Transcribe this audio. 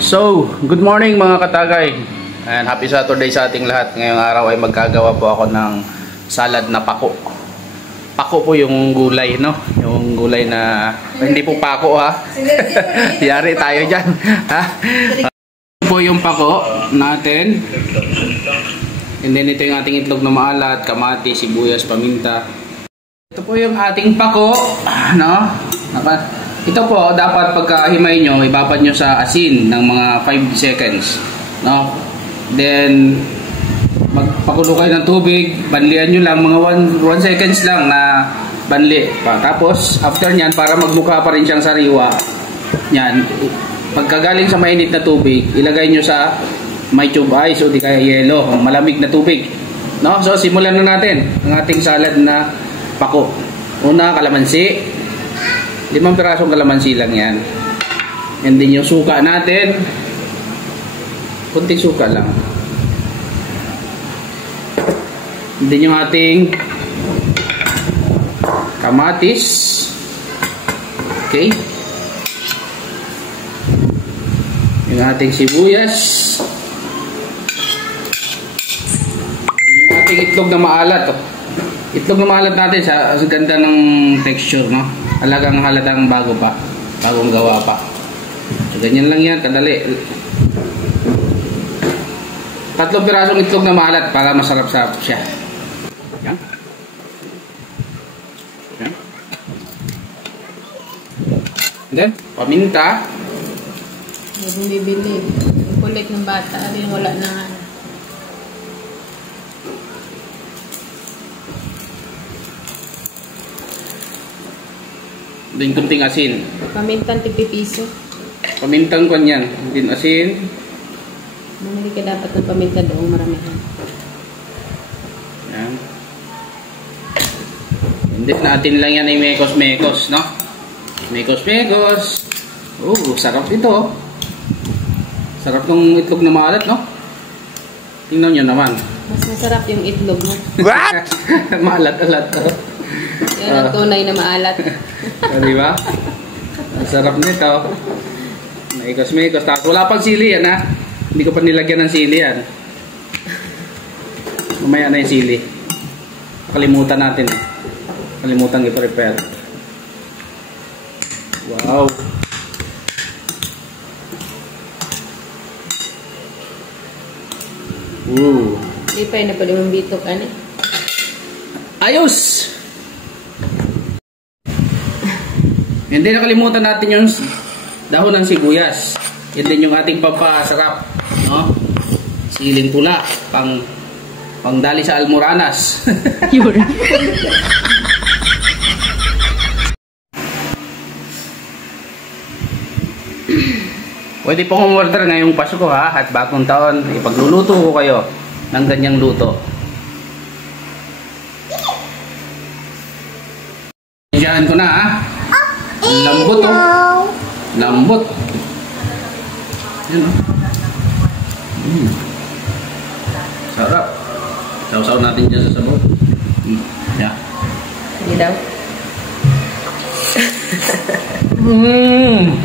So, good morning mga katagay and happy Saturday sa ating lahat. Ngayong araw ay magkagawa po ako ng salad na pako. Pako po yung gulay, no? Yung gulay na hindi po pako ha. Yari tayo dyan ha? Po yung pako natin. And then ito yung ating itlog na maalat, kamati, sibuyas, paminta. Ito po yung ating pako, no? Ito po, dapat pagkahimay nyo, ibabad nyo sa asin ng mga 5 seconds. No? Then, magpakulo kayo ng tubig, banlian nyo lang, mga 1 seconds lang na banli. Tapos, after nyan, para magmukha pa rin siyang sariwa, nyan, pagkagaling sa mainit na tubig, ilagay nyo sa may tube ice o di kaya yelo, malamig na tubig. No? So, simulan na natin ang ating salad na pako. Una, kalamansi. 5 pirasong kalamansi lang yan. And then yung suka natin, kunting suka lang. And then yung ating kamatis. Okay. Yung ating sibuyas. Yung ating itlog na maalat. Itlog na maalat natin sa ganda ng texture, no? Halagang halatang bago pa, bagong gawa pa. So, ganyan lang yan, kadali. 3 pirasong itlog na maalat para masarap-sarap siya. Yan. Yan. And then, paminta. Hindi bibili. Kulit ng bata, rin wala na. Din kunting asin. Pamintang tig-piso. Pamintang kwan yan. Din asin. Bumili ka dapat ng paminta doong maramihan. Yan. Hindi natin lang yan ay mekos-mekos, no? Mekos-mekos. Sarap ito. Sarap ng itlog na maalat, no? Tingnan nyo naman. Mas masarap yung itlog mo. What? Maalat-alat. Yan ang tunay na maalat. Diba? Ang sarap nito. Maikos-maikos. Tapos wala pang sili yan ha. Hindi ko pa nilagyan ng sili yan. Mamaya na yung sili. Kalimutan natin. Kalimutan i-prepare. Wow. Hindi pa yun na pwede mong bitok, ano? Ayos! Hindi nakalimutan natin yung dahon ng sibuyas. And then yung ating pampasarap, no? Siling pula, pangdali sa almoranas. Yun. Pwede pong umorder ngayong Pasko ha, at bagong taon, ipagluluto ko kayo ng ganyang luto. Diyan ko na ha. Lambot oh. Lambot. Yan oh. Sarap. Saw-saw natin dyan sa sabaw. Yeah. Hindi daw. Mmm.